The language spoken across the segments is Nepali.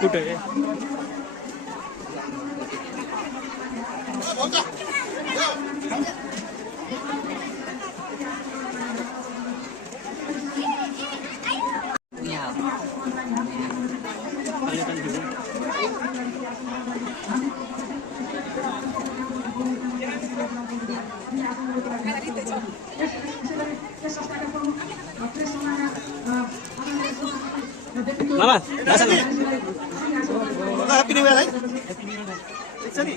कुठे आहे Mama, dasar. Happy New Year, right? Happy New Year. Sorry.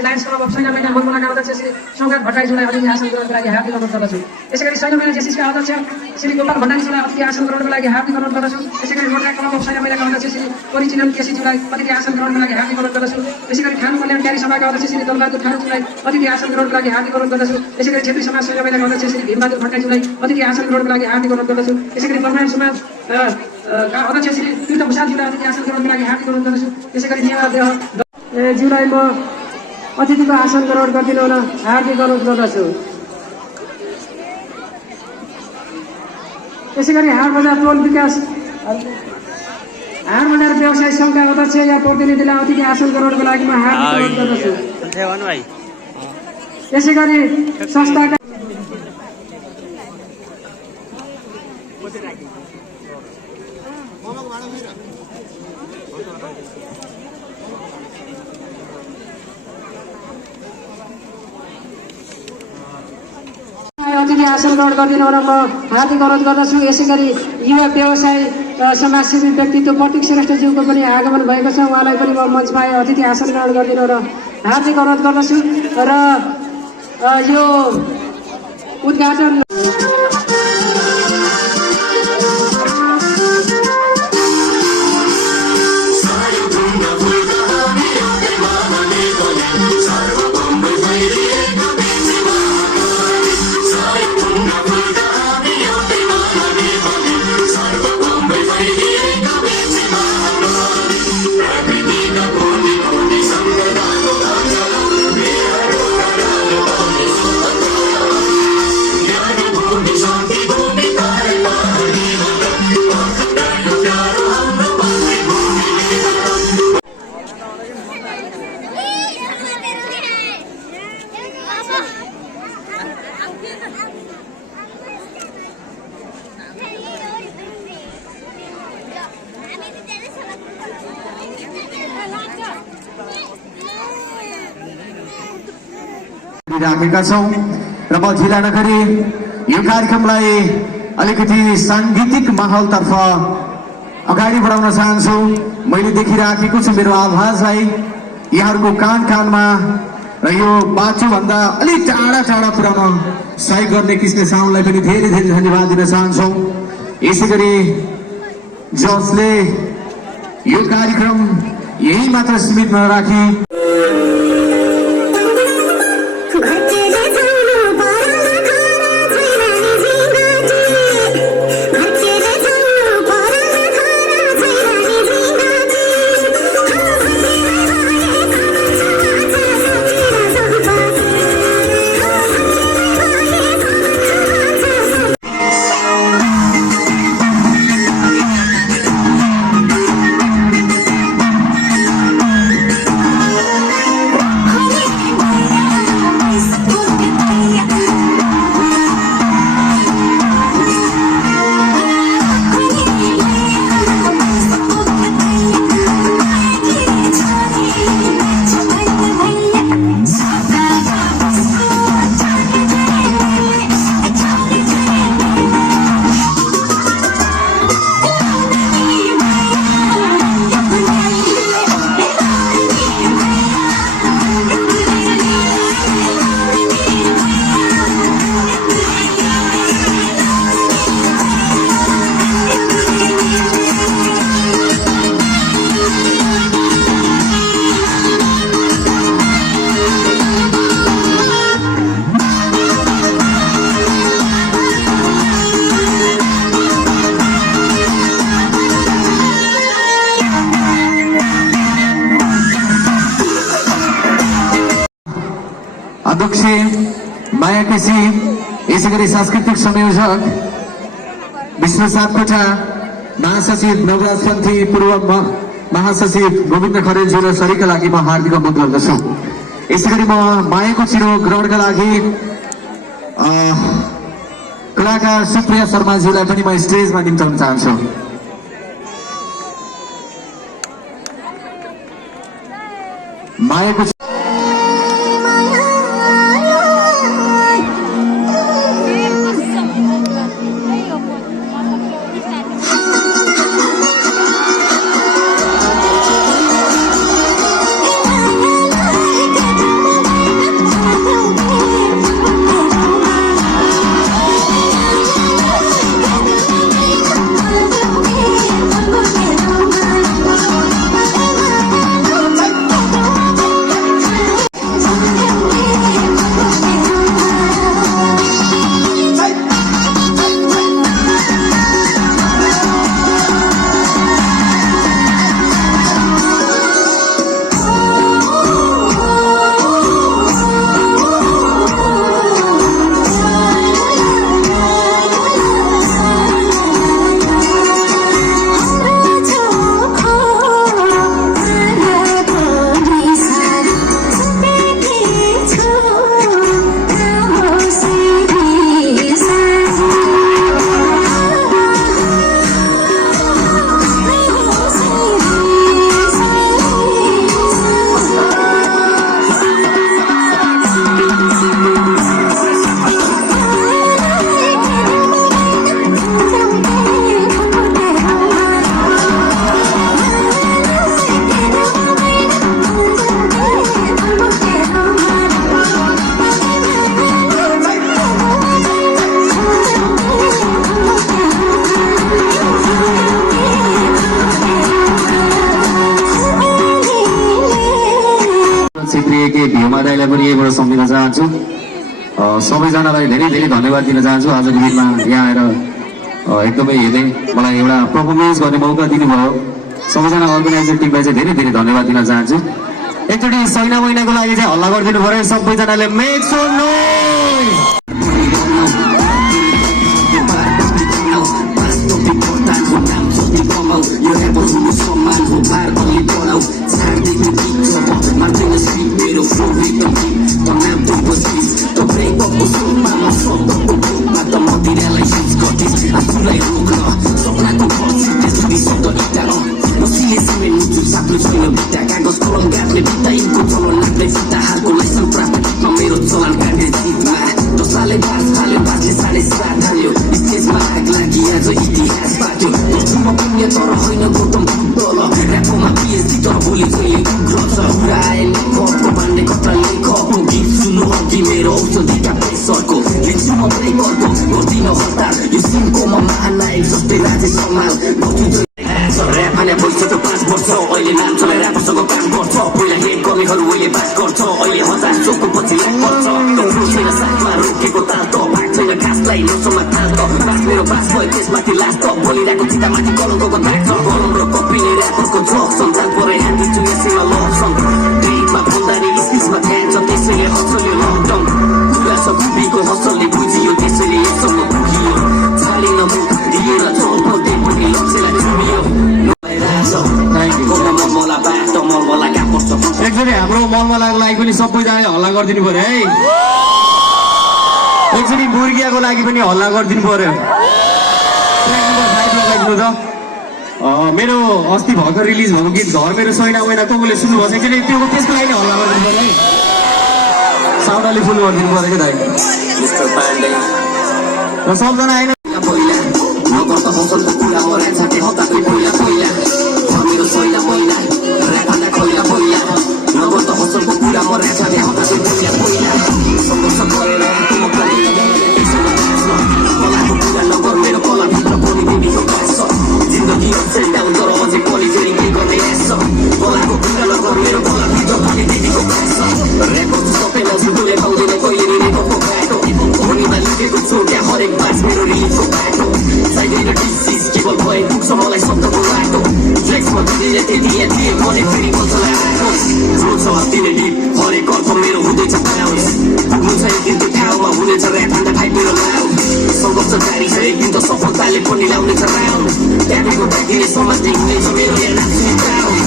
Lions club of सैन्य महिला मङ्गलाका अध्यक्ष श्री सौगात भट्टराईज्यूलाई अतिथि आसन ग्रहणको लागि हार्दिक अनुरोध गर्दछु। यसैगरी सैन्य महिला जेसिसका अध्यक्ष श्री गोपाल भण्डारीज्यूलाई अतिथि आसन ग्रहणको लागि हार्दिक अनुरोध गर्दछु। यसैगरी रोटरी क्लब अफ सैन्य महिलाका अध्यक्ष श्री परिचिनन केसीज्यूलाई अतिथि आसन ग्रहणको लागि हार्दिक अनुरोध गर्दछु। यसैगरी ठानु कल्याणकारी सभाका अध्यक्ष श्री दलबहादुर ठानुज्यूलाई अतिथि आसन ग्रहणको लागि हार्दिक अनुरोध गर्दछु। यसैगरी क्षेत्रीय समाज सैन्य महिलाका अध्यक्ष श्री भीमबहादुर भट्टराईज्यूलाई अतिथि आसन ग्रहणको लागि हार्दिक अनुरोध गर्दछु। यसैगरी ब्रह्माण्ड समाज अध्यक्ष श्री तीर्थ भूषालज्यूलाई अतिथि आसन ग्रहणको लागि हार्दिक अनुरोध गर्दछु। यसैगरी ज्यूलाई म अतिथिको आसन ग्रहण गरिदिनु हुन हार्दिक अनुरोध गर्दछु। यसैगरी हाट बजार टोल विकास हाट बजार व्यवसाय सङ्घका अध्यक्ष या प्रतिनिधिलाई अतिथि आसन ग्रहणको लागि म हार्दिक अनुरोध गर्दछु। यसैगरी संस्थाका अतिथि आसन ग्रहण गरिदिनु हुन म हार्दिक अनुरोध गर्दछु। यसैगरी युवा व्यवसाय समाजसेवी व्यक्तित्व प्रतीक श्रेष्ठज्यूको पनि आगमन भएको छ। उहाँलाई पनि म मञ्चमा अतिथि आसन ग्रहण गरिदिनु हुन हार्दिक अनुरोध गर्दछु र यो उद्घाटन राखेका छौं र म ढिला नगरी यो कार्यक्रमलाई अलिकति सांगीतिक माहौलतर्फ अगाडि बढाउन चाहन्छु। मैले देखिराखेको छु मेरो आवाजलाई यहाँहरूको कान कानमा र यो बाटोभन्दा अलिक टाढा टाढा पुर्याउन सहयोग गर्ने कृष्ण साउनलाई पनि धेरै धेरै धन्यवाद दिन चाहन्छौँ। यसैगरी जसले यो कार्यक्रम यही मात्र सीमित नराखी अध्यक्ष माया केसी, यसै गरी सांस्कृतिक संयोजक विष्णु सापकोटा, महासचिव नवराज पन्थी, पूर्व महासचिव गोविन्द खरेलजी र सरीका लागि म हार्दिक अनुरोध गर्दछु। यसै गरी म मायाको चिरो ग्रहणका लागि कलाकार सुप्रिया शर्माज्यूलाई पनि म स्टेजमा निम्ताउन चाहन्छु। मायाको क्षेत्रीयकै भीमा दाइलाई पनि यहीबाट सम्झिन चाहन्छु। सबैजनालाई धेरै धेरै धन्यवाद दिन चाहन्छु। आजको दिनमा यहाँ आएर एकदमै हेर्दै मलाई एउटा पर्फर्मेन्स गर्ने मौका दिनुभयो। सबैजना अर्गनाइजर टिमलाई चाहिँ धेरै धेरै धन्यवाद दिन चाहन्छु। एकचोटि सैना महिनाको लागि चाहिँ हल्ला गरिदिनु पऱ्यो सबैजनाले। Make some noise. एकचोटि हाम्रो मलमलाको लागि पनि सबैजनाले हल्ला गरिदिनु पर्यो है। एकचोटि मुर्गियाको लागि पनि हल्ला गरिदिनु पर्यो। मेरो अस्ति भर्खर रिलिज भएको गीत घर मेरो सैना महिना कसले सुन्नुभएको छ एकचोटि त्यो त्यसको लागि हल्ला गरिदिनु पर्यो है। साउन्डले फुल गरिदिनु पर्यो क्या दाइ। र सबजना आएन हरेक बात मेरो रिलिजको बाटो चाहिँदैन डिसिस केवल भए पुग्छ मलाई शब्दको बाटो फ्लेक्समा दिने दिए भने फेरि बल्छलाई आउनुहोस् रोज दिने दिप हरेक अर्थ मेरो हुँदैछ बाउन्स पुग्नु छ एक दिन त्यो ठाउँमा हुनेछ ऱ्याप भन्दा भाइ मेरो लाउन्ड सङ्घर्ष जारी छ एक दिन त सफलताले पनि ल्याउनेछ राउन्ड ट्यापेको ट्याकिने समाजले हुनेछ मेरो यहाँ नाच्ने क्राउड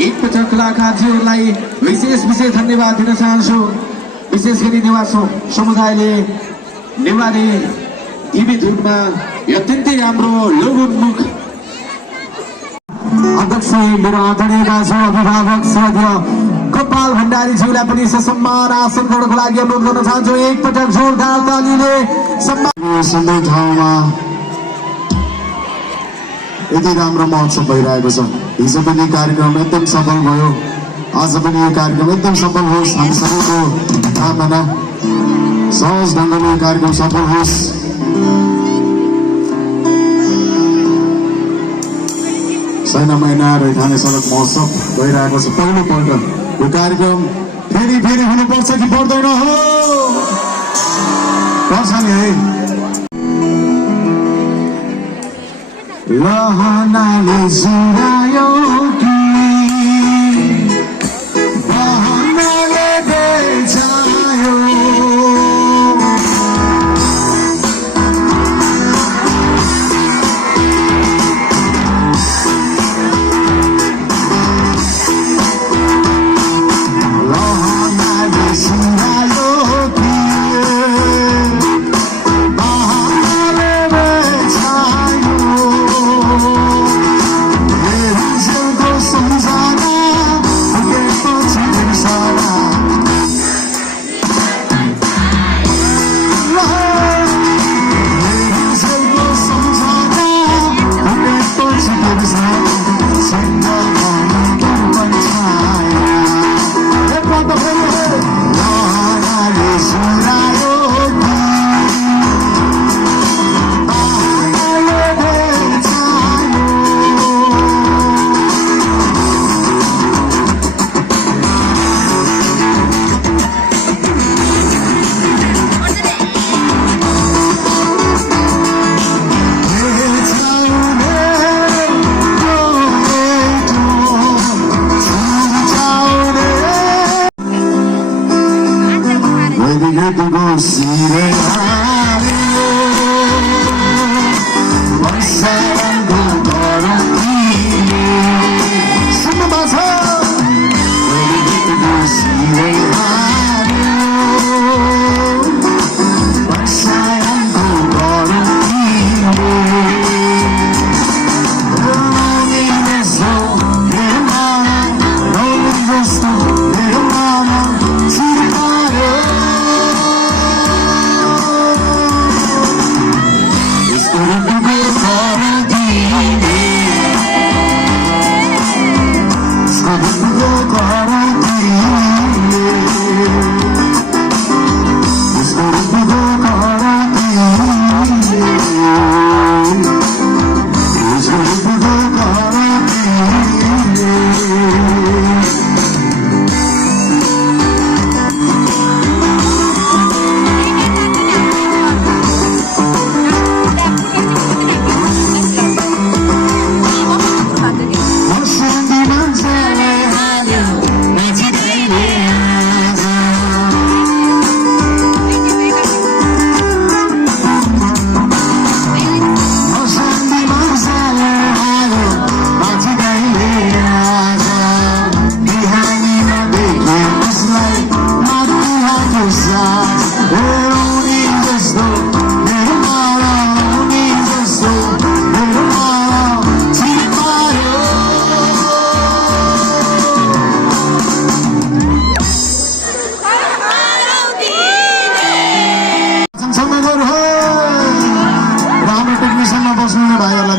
एकपटक कलाकारजीहरूलाई विशेष धन्यवाद दिन चाहन्छु। विशेष गरी नेवार समुदायले नेवारी टिभी धुनमा अत्यन्तै राम्रो लोभोन्मुख अध्यक्ष मेरो आदरणीय दाजु अभिभावक श्रद्धेय गोपाल भण्डारीज्यूलाई पनि सम्मान हासिल गर्नको लागि अनुरोध गर्न चाहन्छु। एकपटक जोरदार तालीले सम्मान सबै ठाउँमा यति राम्रो महोत्सव भइरहेको छ। हिजो पनि कार्यक्रम एकदम सफल भयो, आज पनि यो कार्यक्रम एकदम सफल होस्। हामी सबैको कामना सहज ढङ्गले यो कार्यक्रम सफल होस्। छैन महिना रैथाने सडक महोत्सव भइरहेको छ। पहिलोपल्ट यो कार्यक्रम फेरि हुनुपर्छ कि पर्दैन हो? पर्छ नि है। लहनाले जुरायो कि बहनाले बेचायो,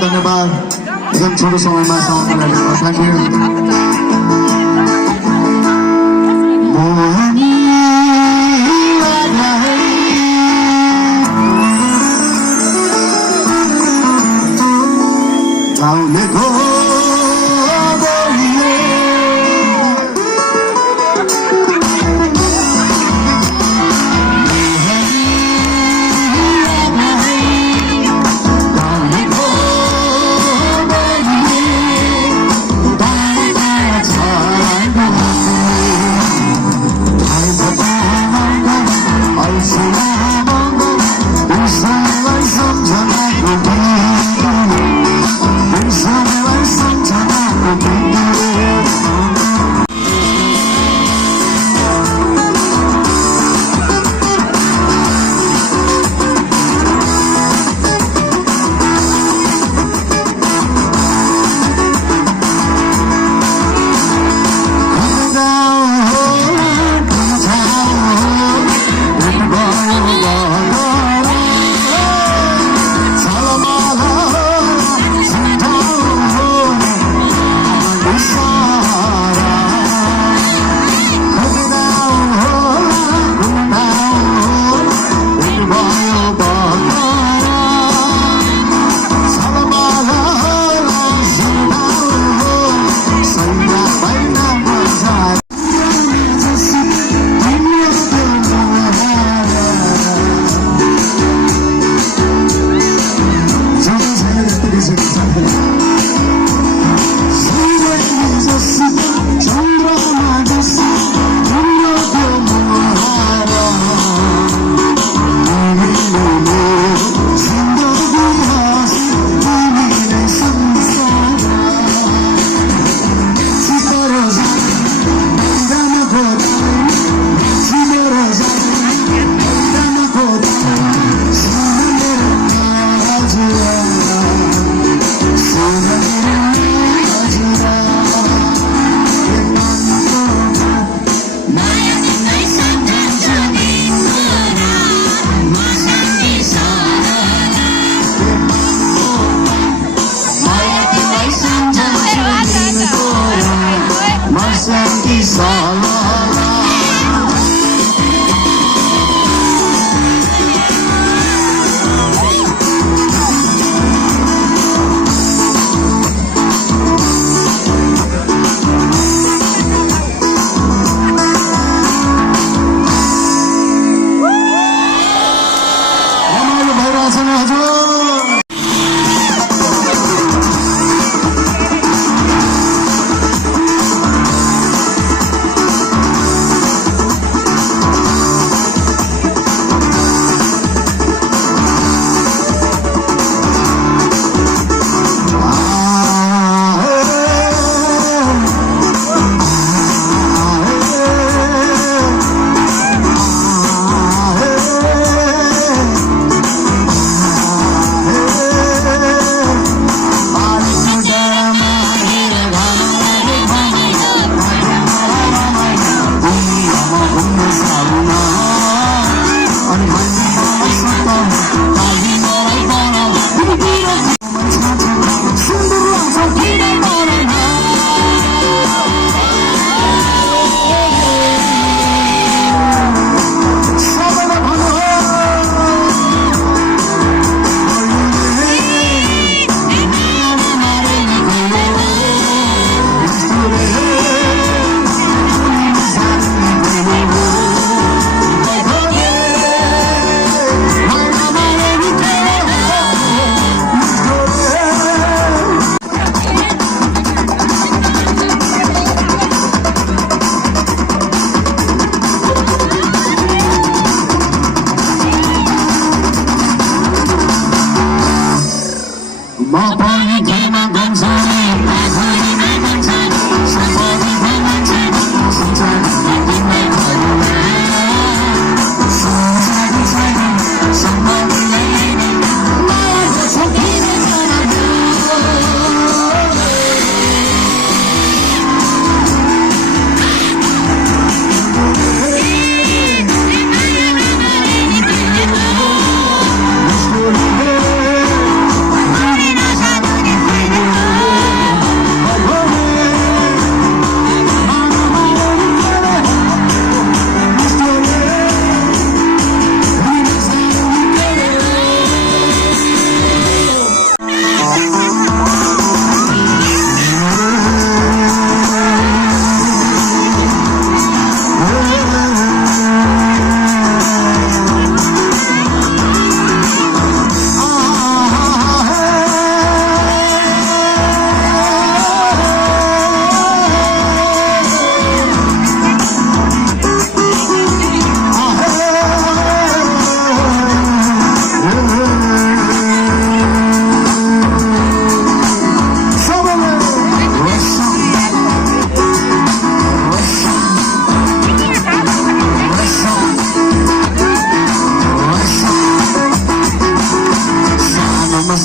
धन्यवाद एकदम छोटो समयमा थ्याङ्क यू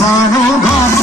सानो घर